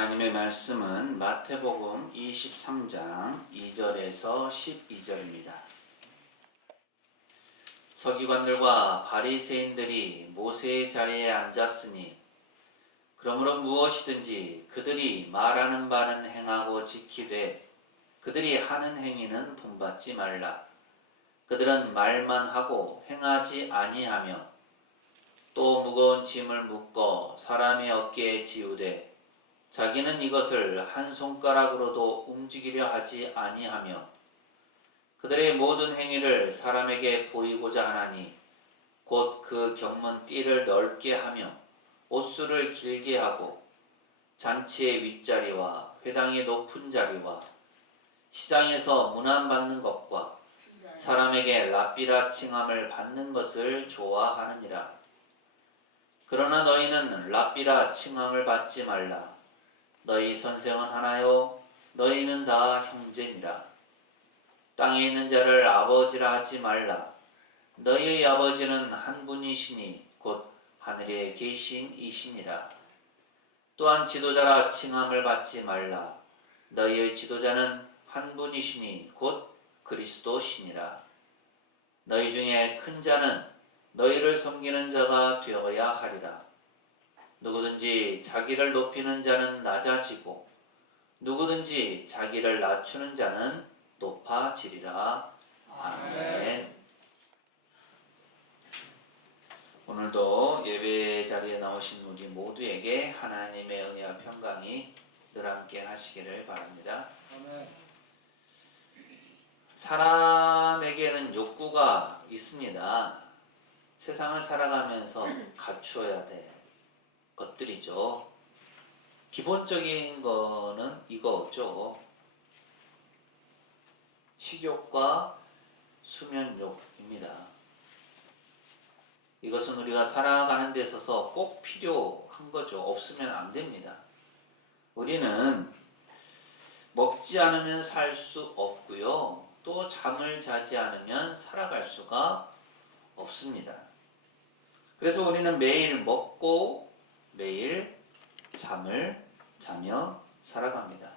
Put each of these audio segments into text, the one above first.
하나님의 말씀은 마태복음 23장 2절에서 12절입니다. 서기관들과 바리새인들이 모세의 자리에 앉았으니 그러므로 무엇이든지 그들이 말하는 바는 행하고 지키되 그들이 하는 행위는 본받지 말라. 그들은 말만 하고 행하지 아니하며 또 무거운 짐을 묶어 사람의 어깨에 지우되 자기는 이것을 한 손가락으로도 움직이려 하지 아니하며 그들의 모든 행위를 사람에게 보이고자 하나니 곧 그 경문 띠를 넓게 하며 옷수를 길게 하고 잔치의 윗자리와 회당의 높은 자리와 시장에서 문안받는 것과 사람에게 랍비라 칭함을 받는 것을 좋아하느니라. 그러나 너희는 랍비라 칭함을 받지 말라. 너희 선생은 하나요 너희는 다 형제니라. 땅에 있는 자를 아버지라 하지 말라. 너희의 아버지는 한 분이시니 곧 하늘에 계신 이시니라. 또한 지도자라 칭함을 받지 말라. 너희의 지도자는 한 분이시니 곧 그리스도시니라. 너희 중에 큰 자는 너희를 섬기는 자가 되어야 하리라. 누구든지 자기를 높이는 자는 낮아지고 누구든지 자기를 낮추는 자는 높아지리라. 아멘. 오늘도 예배 자리에 나오신 우리 모두에게 하나님의 은혜와 평강이 늘 함께 하시기를 바랍니다. 아멘. 사람에게는 욕구가 있습니다. 세상을 살아가면서 갖추어야 될 것들이죠. 기본적인 거는 이거죠. 식욕과 수면욕입니다. 이것은 우리가 살아가는 데 있어서 꼭 필요한 거죠. 없으면 안 됩니다. 우리는 먹지 않으면 살 수 없고요. 또 잠을 자지 않으면 살아갈 수가 없습니다. 그래서 우리는 매일 먹고 매일 잠을 자며 살아갑니다.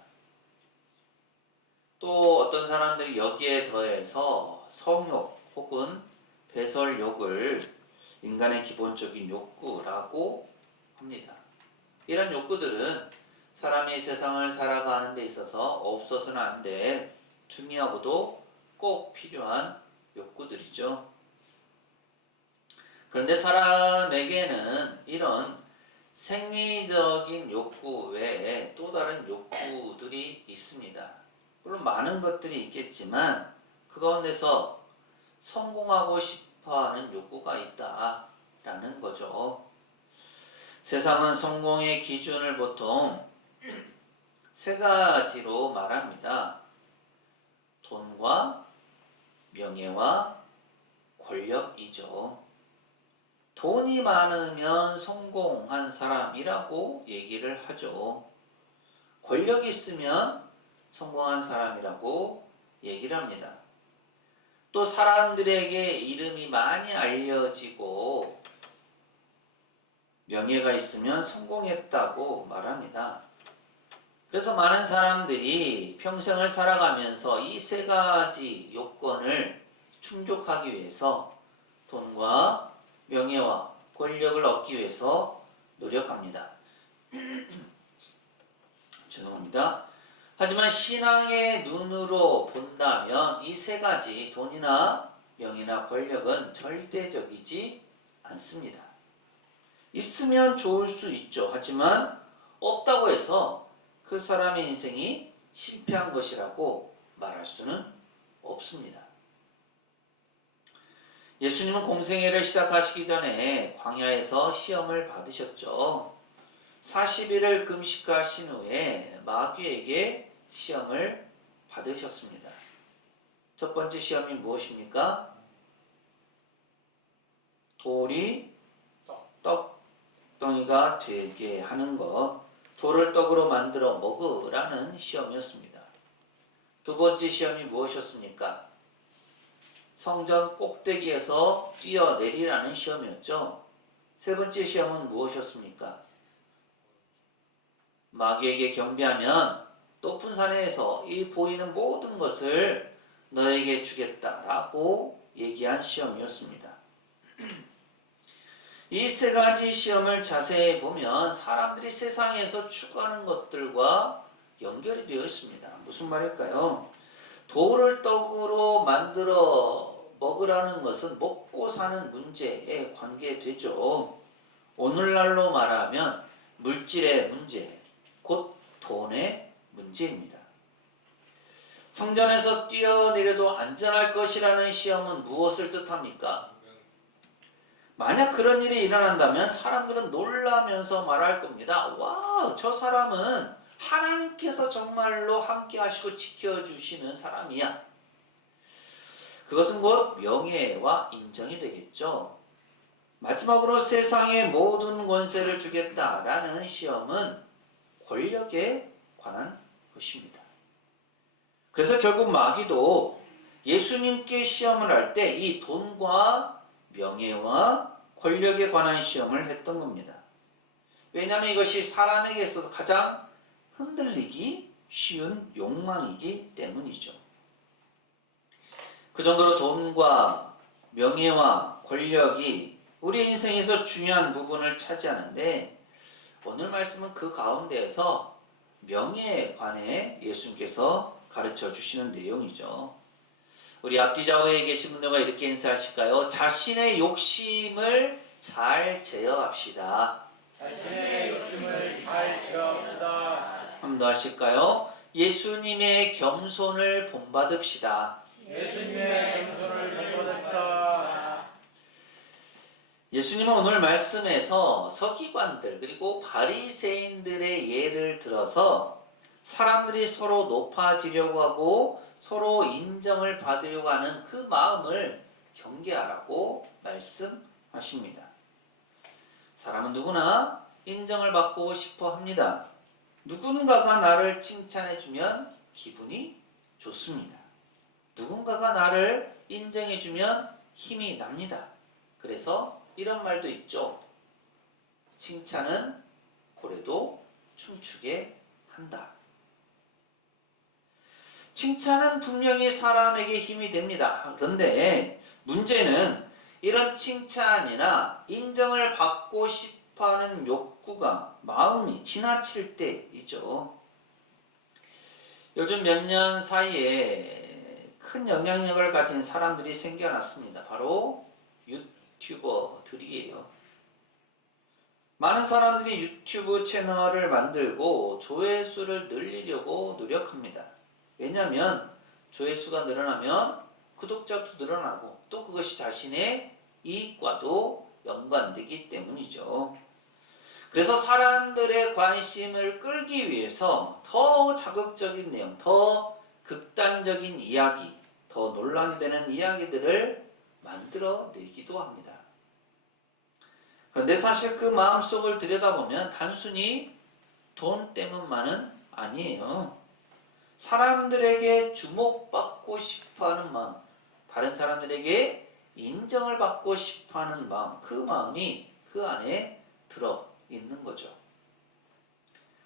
또 어떤 사람들이 여기에 더해서 성욕 혹은 배설욕을 인간의 기본적인 욕구라고 합니다. 이런 욕구들은 사람이 세상을 살아가는 데 있어서 없어서는 안 될 중요하고도 꼭 필요한 욕구들이죠. 그런데 사람에게는 이런 생리적인 욕구 외에 또 다른 욕구들이 있습니다. 물론 많은 것들이 있겠지만 그 가운데서 성공하고 싶어하는 욕구가 있다라는 거죠. 세상은 성공의 기준을 보통 세 가지로 말합니다. 돈과 명예와 권력이죠. 돈이 많으면 성공한 사람이라고 얘기를 하죠. 권력이 있으면 성공한 사람이라고 얘기를 합니다. 또 사람들에게 이름이 많이 알려지고 명예가 있으면 성공했다고 말합니다. 그래서 많은 사람들이 평생을 살아가면서 이 세 가지 요건을 충족하기 위해서 돈과 명예와 권력을 얻기 위해서 노력합니다. 죄송합니다. 하지만 신앙의 눈으로 본다면 이 세 가지 돈이나 명예나 권력은 절대적이지 않습니다. 있으면 좋을 수 있죠. 하지만 없다고 해서 그 사람의 인생이 실패한 것이라고 말할 수는 없습니다. 예수님은 공생애를 시작하시기 전에 광야에서 시험을 받으셨죠. 40일을 금식하신 후에 마귀에게 시험을 받으셨습니다. 첫 번째 시험이 무엇입니까? 돌이 떡덩이가 되게 하는 것, 돌을 떡으로 만들어 먹으라는 시험이었습니다. 두 번째 시험이 무엇이었습니까? 성전 꼭대기에서 뛰어내리라는 시험이었죠. 세 번째 시험은 무엇이었습니까? 마귀에게 경배하면 높은 산에서 이 보이는 모든 것을 너에게 주겠다라고 얘기한 시험이었습니다. 이 세 가지 시험을 자세히 보면 사람들이 세상에서 추구하는 것들과 연결이 되어 있습니다. 무슨 말일까요? 돌을 떡으로 만들어 먹으라는 것은 먹고 사는 문제에 관계되죠. 오늘날로 말하면 물질의 문제, 곧 돈의 문제입니다. 성전에서 뛰어내려도 안전할 것이라는 시험은 무엇을 뜻합니까? 만약 그런 일이 일어난다면 사람들은 놀라면서 말할 겁니다. 와, 저 사람은 하나님께서 정말로 함께 하시고 지켜주시는 사람이야. 그것은 곧 명예와 인정이 되겠죠. 마지막으로 세상의 모든 권세를 주겠다라는 시험은 권력에 관한 것입니다. 그래서 결국 마귀도 예수님께 시험을 할 때 이 돈과 명예와 권력에 관한 시험을 했던 겁니다. 왜냐하면 이것이 사람에게 있어서 가장 흔들리기 쉬운 욕망이기 때문이죠. 그 정도로 돈과 명예와 권력이 우리 인생에서 중요한 부분을 차지하는데 오늘 말씀은 그 가운데에서 명예에 관해 예수님께서 가르쳐 주시는 내용이죠. 우리 앞뒤 좌우에 계신 분들과 이렇게 인사하실까요? 자신의 욕심을 잘 제어합시다. 자신의 욕심을 잘 제어합시다. 한 번 더 하실까요? 예수님의 겸손을 본받읍시다. 예수님의 겸손을 본받읍시다. 예수님은 오늘 말씀에서 서기관들 그리고 바리새인들의 예를 들어서 사람들이 서로 높아지려고 하고 서로 인정을 받으려고 하는 그 마음을 경계하라고 말씀하십니다. 사람은 누구나 인정을 받고 싶어 합니다. 누군가가 나를 칭찬해주면 기분이 좋습니다. 누군가가 나를 인정해주면 힘이 납니다. 그래서 이런 말도 있죠. 칭찬은 고래도 춤추게 한다. 칭찬은 분명히 사람에게 힘이 됩니다. 그런데 문제는 이런 칭찬이나 인정을 받고 싶어하는 욕구가 마음이 지나칠 때이죠. 요즘 몇 년 사이에 큰 영향력을 가진 사람들이 생겨났습니다. 바로 유튜버들이에요. 많은 사람들이 유튜브 채널을 만들고 조회수를 늘리려고 노력합니다. 왜냐하면 조회수가 늘어나면 구독자도 늘어나고 또 그것이 자신의 이익과도 연관되기 때문이죠. 그래서 사람들의 관심을 끌기 위해서 더 자극적인 내용, 더 극단적인 이야기, 더 논란이 되는 이야기들을 만들어내기도 합니다. 그런데 사실 그 마음속을 들여다보면 단순히 돈 때문만은 아니에요. 사람들에게 주목받고 싶어하는 마음, 다른 사람들에게 인정을 받고 싶어하는 마음, 그 마음이 그 안에 들어있는 거죠.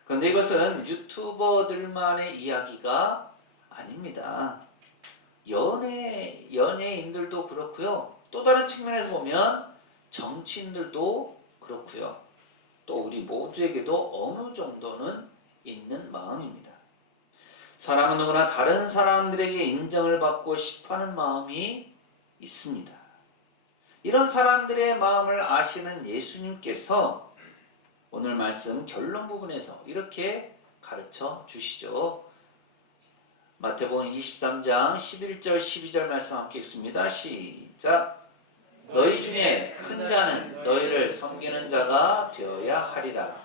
그런데 이것은 유튜버들만의 이야기가 아닙니다. 연예인들도 그렇고요. 또 다른 측면에서 보면 정치인들도 그렇고요. 또 우리 모두에게도 어느 정도는 있는 마음입니다. 사람은 누구나 다른 사람들에게 인정을 받고 싶어하는 마음이 있습니다. 이런 사람들의 마음을 아시는 예수님께서 오늘 말씀 결론 부분에서 이렇게 가르쳐 주시죠. 마태복음 23장 11절 12절 말씀 함께 읽습니다. 시작. 너희 중에 큰 자는 너희를 섬기는 자가 되어야 하리라.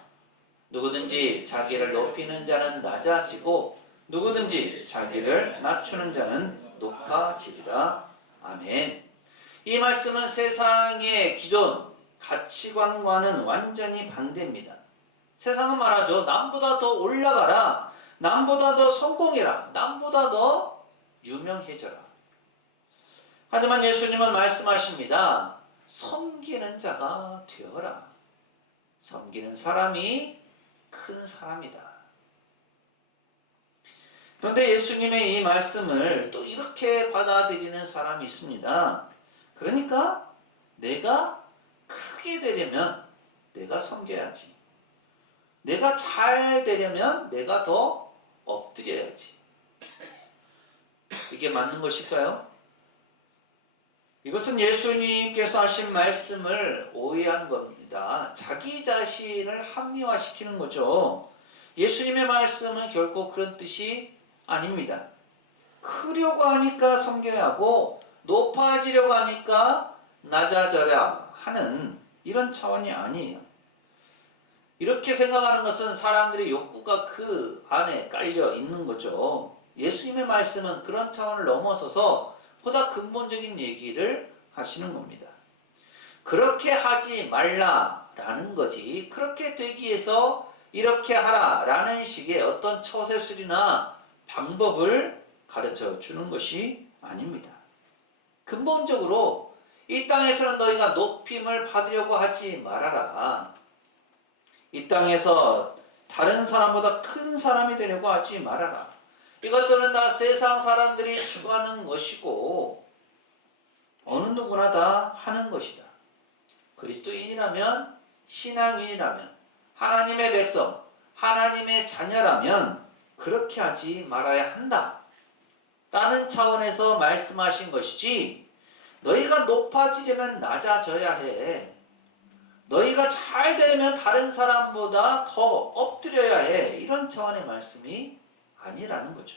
누구든지 자기를 높이는 자는 낮아지고 누구든지 자기를 낮추는 자는 높아지리라. 아멘. 이 말씀은 세상의 기존 가치관과는 완전히 반대입니다. 세상은 말하죠. 남보다 더 올라가라. 남보다 더 성공해라. 남보다 더 유명해져라. 하지만 예수님은 말씀하십니다. 섬기는 자가 되어라. 섬기는 사람이 큰 사람이다. 그런데 예수님의 이 말씀을 또 이렇게 받아들이는 사람이 있습니다. 그러니까 내가 크게 되려면 내가 섬겨야지. 내가 잘 되려면 내가 더 엎드려야지. 이게 맞는 것일까요? 이것은 예수님께서 하신 말씀을 오해한 겁니다. 자기 자신을 합리화시키는 거죠. 예수님의 말씀은 결코 그런 뜻이 아닙니다. 크려고 하니까 섬겨야 하고 높아지려고 하니까 낮아져야 하는 이런 차원이 아니에요. 이렇게 생각하는 것은 사람들의 욕구가 그 안에 깔려 있는 거죠. 예수님의 말씀은 그런 차원을 넘어서서 보다 근본적인 얘기를 하시는 겁니다. 그렇게 하지 말라라는 거지, 그렇게 되기 위해서 이렇게 하라라는 식의 어떤 처세술이나 방법을 가르쳐 주는 것이 아닙니다. 근본적으로 이 땅에서는 너희가 높임을 받으려고 하지 말아라. 이 땅에서 다른 사람보다 큰 사람이 되려고 하지 말아라. 이것들은 다 세상 사람들이 추구하는 것이고 어느 누구나 다 하는 것이다. 그리스도인이라면, 신앙인이라면, 하나님의 백성, 하나님의 자녀라면 그렇게 하지 말아야 한다 라는 차원에서 말씀하신 것이지, 너희가 높아지려면 낮아져야 해, 너희가 잘 되려면 다른 사람보다 더 엎드려야 해, 이런 차원의 말씀이 아니라는 거죠.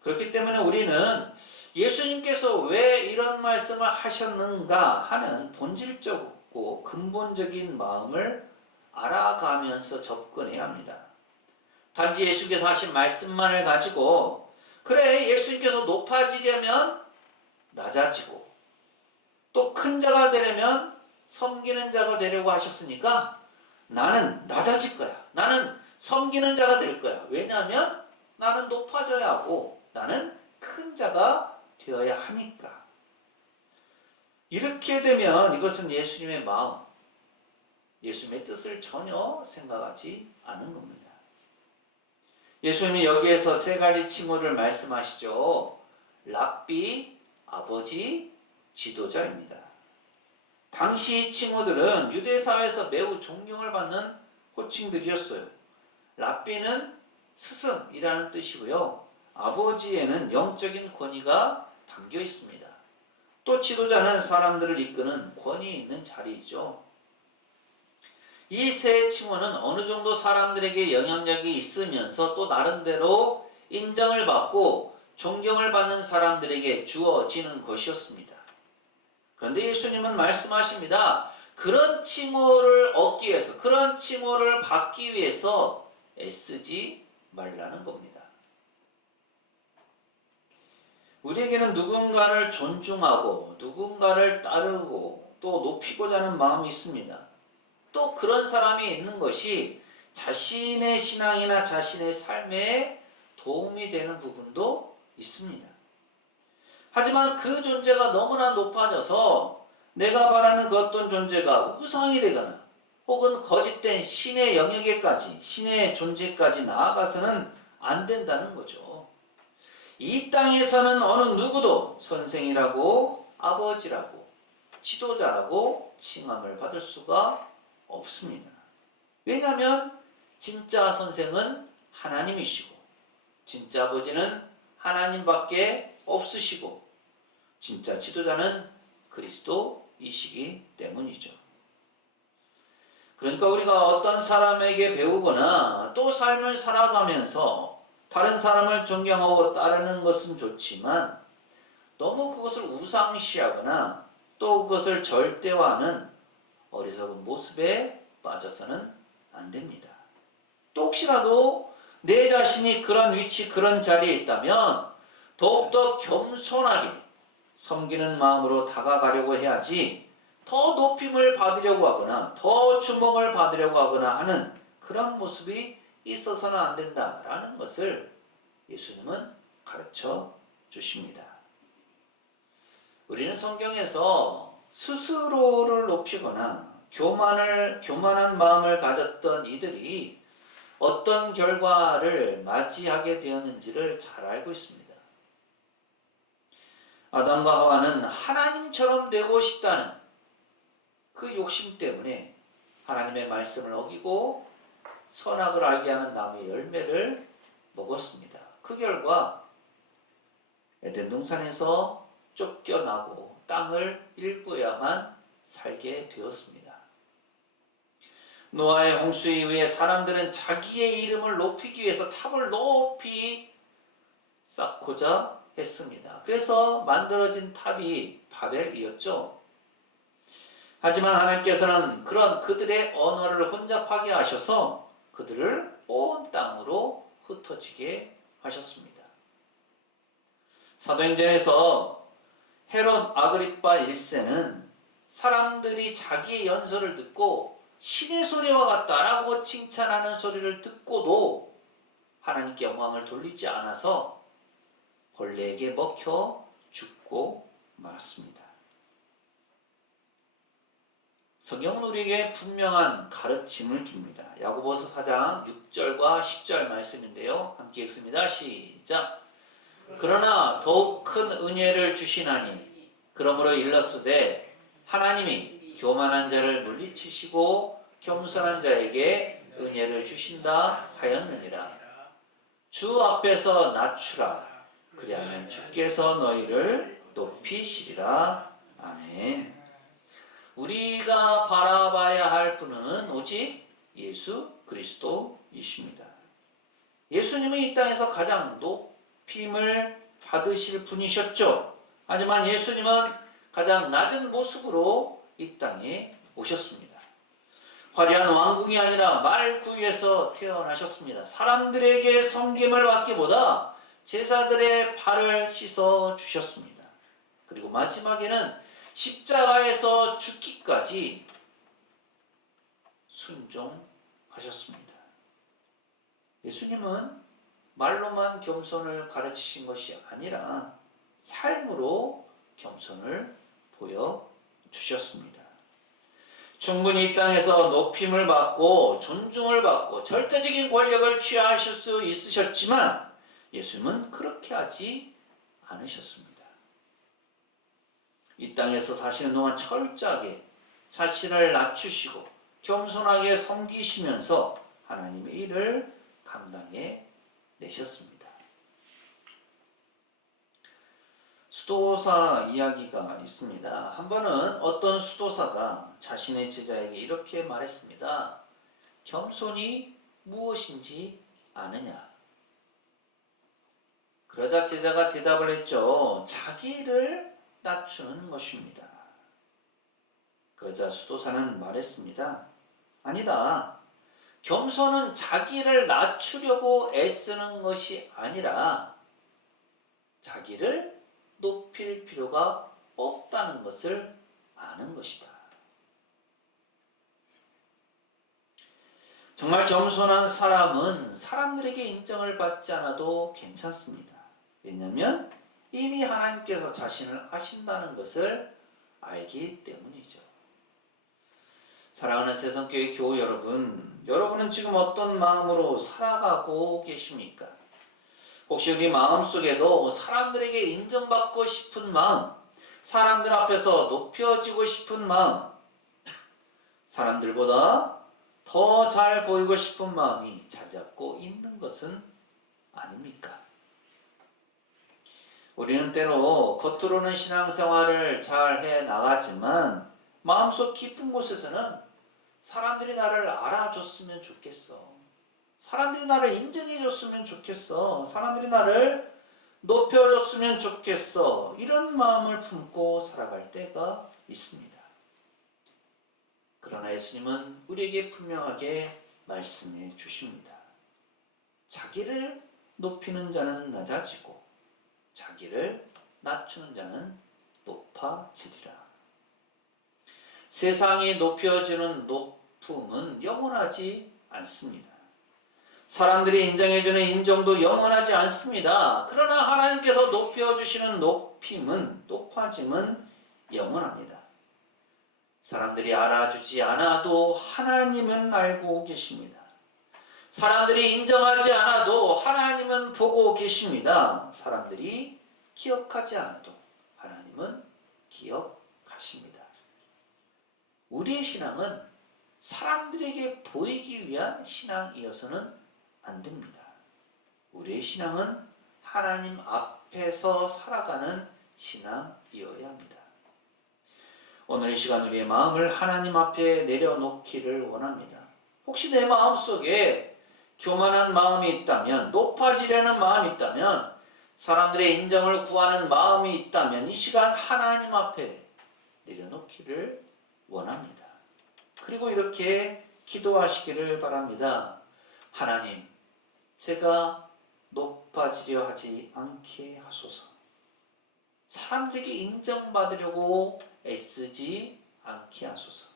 그렇기 때문에 우리는 예수님께서 왜 이런 말씀을 하셨는가 하는 본질적이고 근본적인 마음을 알아가면서 접근해야 합니다. 단지 예수께서 하신 말씀만을 가지고 그래, 예수님께서 높아지려면 낮아지고 또 큰 자가 되려면 섬기는 자가 되려고 하셨으니까 나는 낮아질 거야, 나는 섬기는 자가 될 거야. 왜냐하면 나는 높아져야 하고 나는 큰 자가 되어야 하니까. 이렇게 되면 이것은 예수님의 마음, 예수님의 뜻을 전혀 생각하지 않은 겁니다. 예수님이 여기에서 세 가지 칭호를 말씀하시죠. 랍비, 아버지, 지도자입니다. 당시 칭호들은 유대사회에서 매우 존경을 받는 호칭들이었어요. 랍비는 스승이라는 뜻이고요. 아버지에는 영적인 권위가 담겨 있습니다. 또 지도자는 사람들을 이끄는 권위 있는 자리이죠. 이 세 칭호는 어느 정도 사람들에게 영향력이 있으면서 또 나름대로 인정을 받고 존경을 받는 사람들에게 주어지는 것이었습니다. 그런데 예수님은 말씀하십니다. 그런 칭호를 얻기 위해서, 그런 칭호를 받기 위해서 애쓰지 말라는 겁니다. 우리에게는 누군가를 존중하고 누군가를 따르고 또 높이고자 하는 마음이 있습니다. 또 그런 사람이 있는 것이 자신의 신앙이나 자신의 삶에 도움이 되는 부분도 있습니다. 하지만 그 존재가 너무나 높아져서 내가 바라는 그 어떤 존재가 우상이 되거나 혹은 거짓된 신의 영역에까지, 신의 존재까지 나아가서는 안 된다는 거죠. 이 땅에서는 어느 누구도 선생이라고, 아버지라고, 지도자라고 칭함을 받을 수가 없습니다. 왜냐하면 진짜 선생은 하나님이시고 진짜 아버지는 하나님밖에 없으시고 진짜 지도자는 그리스도이시기 때문이죠. 그러니까 우리가 어떤 사람에게 배우거나 또 삶을 살아가면서 다른 사람을 존경하고 따르는 것은 좋지만 너무 그것을 우상시하거나 또 그것을 절대화하는 어리석은 모습에 빠져서는 안 됩니다. 또 혹시라도 내 자신이 그런 위치, 그런 자리에 있다면 더욱더 겸손하게 섬기는 마음으로 다가가려고 해야지 더 높임을 받으려고 하거나 더 주목을 받으려고 하거나 하는 그런 모습이 있어서는 안 된다라는 것을 예수님은 가르쳐 주십니다. 우리는 성경에서 스스로를 높이거나 교만한 마음을 가졌던 이들이 어떤 결과를 맞이하게 되었는지를 잘 알고 있습니다. 아담과 하와는 하나님처럼 되고 싶다는 그 욕심 때문에 하나님의 말씀을 어기고 선악을 알게 하는 나무의 열매를 먹었습니다. 그 결과 에덴 동산에서 쫓겨나고 땅을 일구어야만 살게 되었습니다. 노아의 홍수에 의해 사람들은 자기의 이름을 높이기 위해서 탑을 높이 쌓고자 했습니다. 그래서 만들어진 탑이 바벨이었죠. 하지만 하나님께서는 그런 그들의 언어를 혼잡하게 하셔서 그들을 온 땅으로 흩어지게 하셨습니다. 사도행전에서 헤롯 아그리파 1세는 사람들이 자기의 연설을 듣고 신의 소리와 같다라고 칭찬하는 소리를 듣고도 하나님께 영광을 돌리지 않아서 벌레에게 먹혀 죽고 말았습니다. 성경은 우리에게 분명한 가르침을 줍니다. 야고보서 4장 6절과 10절 말씀인데요. 함께 읽습니다. 시작. 그러나 더욱 큰 은혜를 주시나니 그러므로 일렀으되 하나님이 교만한 자를 물리치시고 겸손한 자에게 은혜를 주신다 하였느니라. 주 앞에서 낮추라. 그리하면 주께서 너희를 높이시리라. 아멘. 우리가 바라봐야 할 분은 오직 예수 그리스도이십니다. 예수님은 이 땅에서 가장 높임을 받으실 분이셨죠. 하지만 예수님은 가장 낮은 모습으로 이 땅에 오셨습니다. 화려한 왕궁이 아니라 말구유에서 태어나셨습니다. 사람들에게 섬김을 받기보다 제사들의 발을 씻어 주셨습니다. 그리고 마지막에는 십자가에서 죽기까지 순종하셨습니다. 예수님은 말로만 겸손을 가르치신 것이 아니라 삶으로 겸손을 보여주셨습니다. 충분히 이 땅에서 높임을 받고 존중을 받고 절대적인 권력을 취하실 수 있으셨지만 예수님은 그렇게 하지 않으셨습니다. 이 땅에서 사시는 동안 철저하게 자신을 낮추시고 겸손하게 섬기시면서 하나님의 일을 감당해 내셨습니다. 수도사 이야기가 있습니다. 한 번은 어떤 수도사가 자신의 제자에게 이렇게 말했습니다. 겸손이 무엇인지 아느냐? 그러자 제자가 대답을 했죠. 자기를 낮추는 것입니다. 그러자 수도사는 말했습니다. 아니다. 겸손은 자기를 낮추려고 애쓰는 것이 아니라 자기를 높일 필요가 없다는 것을 아는 것이다. 정말 겸손한 사람은 사람들에게 인정을 받지 않아도 괜찮습니다. 왜냐하면 이미 하나님께서 자신을 아신다는 것을 알기 때문이죠. 사랑하는 새성교회 교우 여러분, 여러분은 지금 어떤 마음으로 살아가고 계십니까? 혹시 우리 마음속에도 사람들에게 인정받고 싶은 마음, 사람들 앞에서 높여지고 싶은 마음, 사람들보다 더 잘 보이고 싶은 마음이 자리잡고 있는 것은 아닙니까? 우리는 때로 겉으로는 신앙생활을 잘 해 나가지만 마음속 깊은 곳에서는 사람들이 나를 알아줬으면 좋겠어. 사람들이 나를 인정해줬으면 좋겠어. 사람들이 나를 높여줬으면 좋겠어. 이런 마음을 품고 살아갈 때가 있습니다. 그러나 예수님은 우리에게 분명하게 말씀해 주십니다. 자기를 높이는 자는 낮아지고 자기를 낮추는 자는 높아지리라. 세상이 높여주는 높음은 영원하지 않습니다. 사람들이 인정해주는 인정도 영원하지 않습니다. 그러나 하나님께서 높여주시는 높아짐은 영원합니다. 사람들이 알아주지 않아도 하나님은 알고 계십니다. 사람들이 인정하지 않아도 하나님은 보고 계십니다. 사람들이 기억하지 않아도 하나님은 기억하십니다. 우리의 신앙은 사람들에게 보이기 위한 신앙이어서는 안 됩니다. 우리의 신앙은 하나님 앞에서 살아가는 신앙이어야 합니다. 오늘 이 시간 우리의 마음을 하나님 앞에 내려놓기를 원합니다. 혹시 내 마음속에 교만한 마음이 있다면, 높아지려는 마음이 있다면, 사람들의 인정을 구하는 마음이 있다면 이 시간 하나님 앞에 내려놓기를 원합니다. 그리고 이렇게 기도하시기를 바랍니다. 하나님, 제가 높아지려 하지 않게 하소서. 사람들에게 인정받으려고 애쓰지 않게 하소서.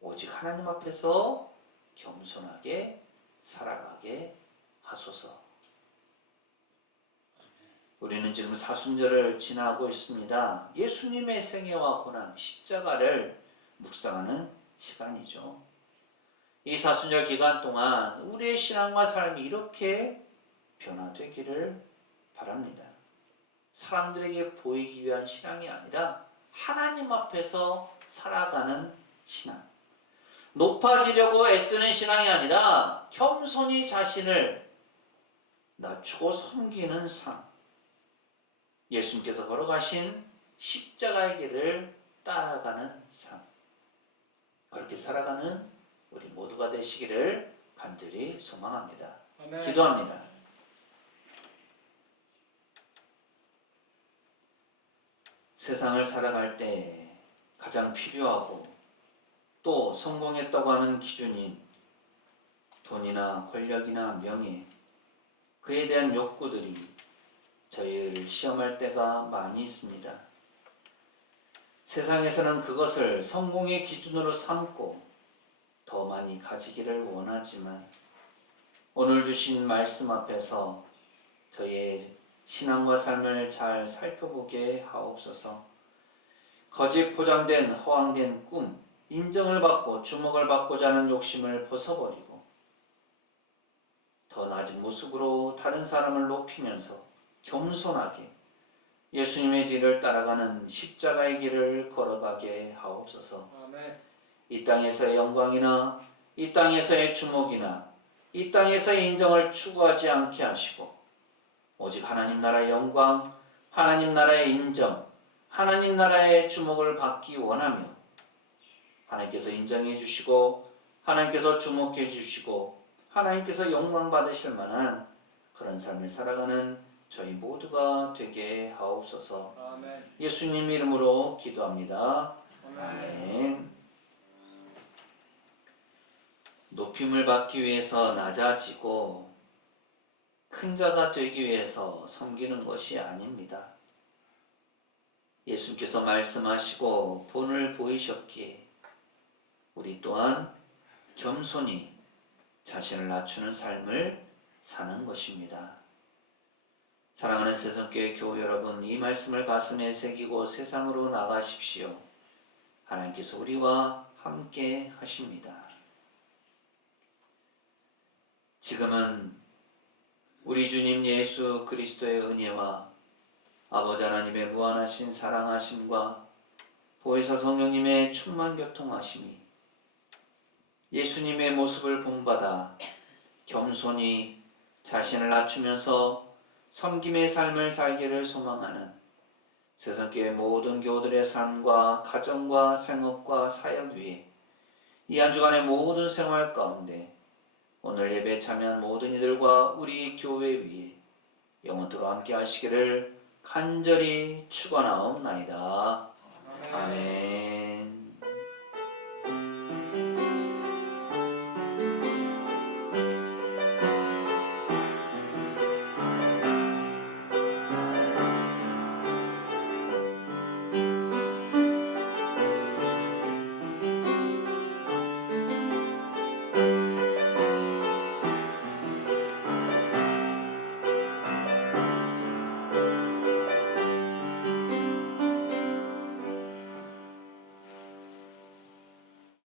오직 하나님 앞에서 겸손하게 살아가게 하소서. 우리는 지금 사순절을 지나고 있습니다. 예수님의 생애와 고난, 십자가를 묵상하는 시간이죠. 이 사순절 기간 동안 우리의 신앙과 삶이 이렇게 변화되기를 바랍니다. 사람들에게 보이기 위한 신앙이 아니라 하나님 앞에서 살아가는 신앙. 높아지려고 애쓰는 신앙이 아니라 겸손히 자신을 낮추고 섬기는 삶. 예수님께서 걸어가신 십자가의 길을 따라가는 삶. 그렇게 살아가는 우리 모두가 되시기를 간절히 소망합니다. 아멘. 기도합니다. 세상을 살아갈 때 가장 필요하고 또 성공했다고 하는 기준인 돈이나 권력이나 명예, 그에 대한 욕구들이 저희를 시험할 때가 많이 있습니다. 세상에서는 그것을 성공의 기준으로 삼고 더 많이 가지기를 원하지만 오늘 주신 말씀 앞에서 저희의 신앙과 삶을 잘 살펴보게 하옵소서. 거짓 포장된 허황된 꿈, 인정을 받고 주목을 받고자 하는 욕심을 벗어버리고 더 낮은 모습으로 다른 사람을 높이면서 겸손하게 예수님의 길을 따라가는 십자가의 길을 걸어가게 하옵소서. 아멘. 이 땅에서의 영광이나 이 땅에서의 주목이나 이 땅에서의 인정을 추구하지 않게 하시고 오직 하나님 나라의 영광, 하나님 나라의 인정, 하나님 나라의 주목을 받기 원하며 하나님께서 인정해 주시고 하나님께서 주목해 주시고 하나님께서 영광 받으실 만한 그런 삶을 살아가는 저희 모두가 되게 하옵소서. 아멘. 예수님 이름으로 기도합니다. 아멘. 아멘. 높임을 받기 위해서 낮아지고 큰 자가 되기 위해서 섬기는 것이 아닙니다. 예수님께서 말씀하시고 본을 보이셨기에 우리 또한 겸손히 자신을 낮추는 삶을 사는 것입니다. 사랑하는 세상교회 교우 여러분, 이 말씀을 가슴에 새기고 세상으로 나가십시오. 하나님께서 우리와 함께 하십니다. 지금은 우리 주님 예수 그리스도의 은혜와 아버지 하나님의 무한하신 사랑하심과 보혜사 성령님의 충만 교통하심이 예수님의 모습을 본받아 겸손히 자신을 낮추면서 섬김의 삶을 살기를 소망하는 세상교회 모든 교우들의 삶과 가정과 생업과 사역 위에 이 한 주간의 모든 생활 가운데 오늘 예배에 참여한 모든 이들과 우리 교회 위에 영원토록 함께 하시기를 간절히 축원하옵나이다. 아멘.